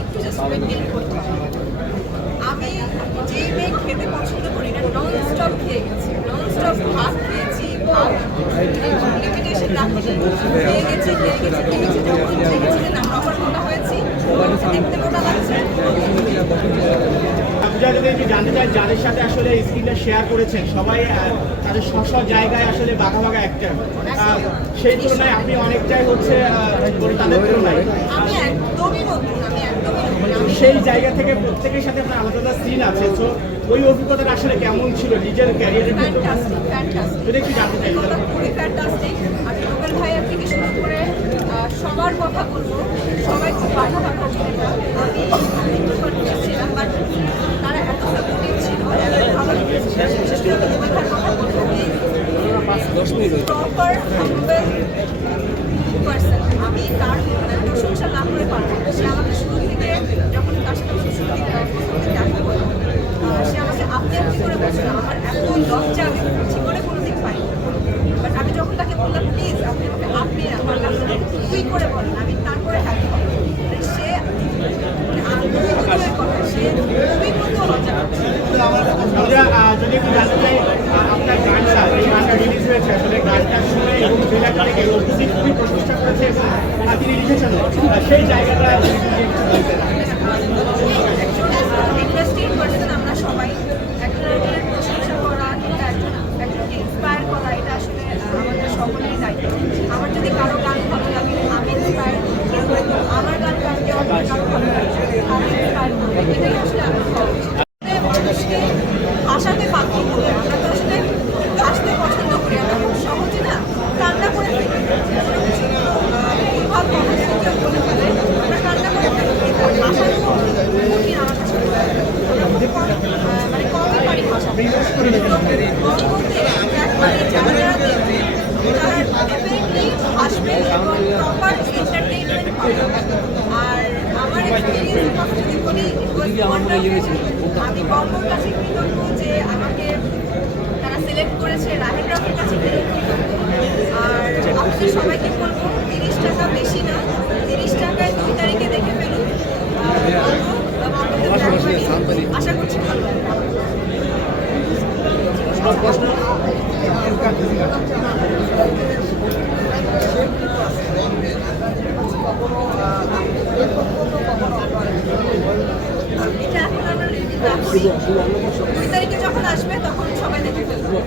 একটু just maintain করতে হবে। আমি যে মেয়ে খেতে পছন্দ করি না নন স্টপ খেয়ে গেছি, নন স্টপ ভাত খেয়েছি, ভাত লিমিটেশন রাখছি, খেয়ে গেছি যখন দেখেছি যে না প্রপার মোটা হয়েছি, দেখতে মোটা লাগছে। যদি জানতে চাই যাদের সাথে আসলে স্ক্রিনটা শেয়ার করেছেন সবাই তাদের স্ব জায়গায় আসলে বাঘা অ্যাক্টর, সেই তুলনায় আপনি অনেকটাই হচ্ছে তাদের তুলনায় আমি একদমই নতুন, সেই জায়গা থেকে প্রত্যেকের সাথে আপনার আলাদা আলাদা সিন আছে, তো ওই অভিজ্ঞতাটা আসলে কেমন ছিল নিজের ক্যারিয়ারের ক্ষেত্রে যদি একটু জানতে চাই। খুবই ফ্যান্টাস্টিক। আমি রুবেল ভাইয়ের থেকে শুরু করে সবার কথা বলবো, সবাই খুব বাধা ছিল। আমি একটু কনফিউজ ছিলাম, বাট তারা এত সাপোর্টিভ ছিল, এত ভালো লেগেছে। বিশেষ করে রুবেল ভাইয়ের কথা বলবো, প্রপার হাম্বল পার্সন। আমি তার প্রশংসা না করে পারবো না। সে আমাকে শুরু থেকে যখন তার সাথে শুরু থেকে দেখা হলো, সে আমাকে আপনি করে বলছিল আমার এত লজ্জা আমি জীবনে কোনোদিন পাইনি। বাট আমি যখন তাকে বললাম প্লিজ আপনি আমাকে আপনি না বললাম তুই করে বলেন, আমি তারপরে হ্যাপি হব। সে সে খুবই মতো লজ্জা করছে। যদি একটু জানতে চাই আপনার গানটা, এই গানটা রিলিজ হয়েছে, আসলে গানটা শুনে এবং ট্রেলারটা থেকে অভিজিৎ খুবই প্রশংসা করেছে এবং তিনি লিখেছেন সেই জায়গাটা ইন্ডাস্ট্রির পার্সন আমরা সবাই একজনের প্রশংসা করা কিংবা একজনকে ইন্সপায়ার করা, এটা আসলে আমাদের সকলেরই দায়িত্ব। আমার যদি কারো গান ভালো লাগে আমি ইন্সপায়ার করবো, আমার গান গানকে কারো ভালো লাগে আমি ইন্সপায়ার করবো, এটাই আসলে আমি মানুষকে ভাষাতে বাধ্য করবো। আমরা তো আসলে আসতে পছন্দ করি, আমরা খুব সহজে না কান্না করে ফেলি, ভুলভাল কথা বলে ফেলে, আমরা কান্না করে ফেলি। ভাষার কঠিন আমার কাছে মানে কমই পারি ভাষা বলতে একবারে যারা যারা দেখবে তারা ডেফিনেটলি আসবে এবং প্রপার এন্টারটেইনমেন্ট পাবে। আর আমার এক্সপিরিয়েন্সের কথা যদি বলি, আমি বঙ্গর কাছে কৃতজ্ঞ যে আমাকে তারা সিলেক্ট করেছে, রাহেন রাফির কাছে কৃতজ্ঞ। আর আপনাদের সবাইকে বলবো 30 টাকা বেশি না, 30 টাকায় 2 তারিখে দেখে ফেলুন। আশা করছি ভালো লাগবে। এটা এখন আমরা রিভিউ রাখছি, 2 তারিখে যখন আসবে তখন সবাই দেখে ফেলবো।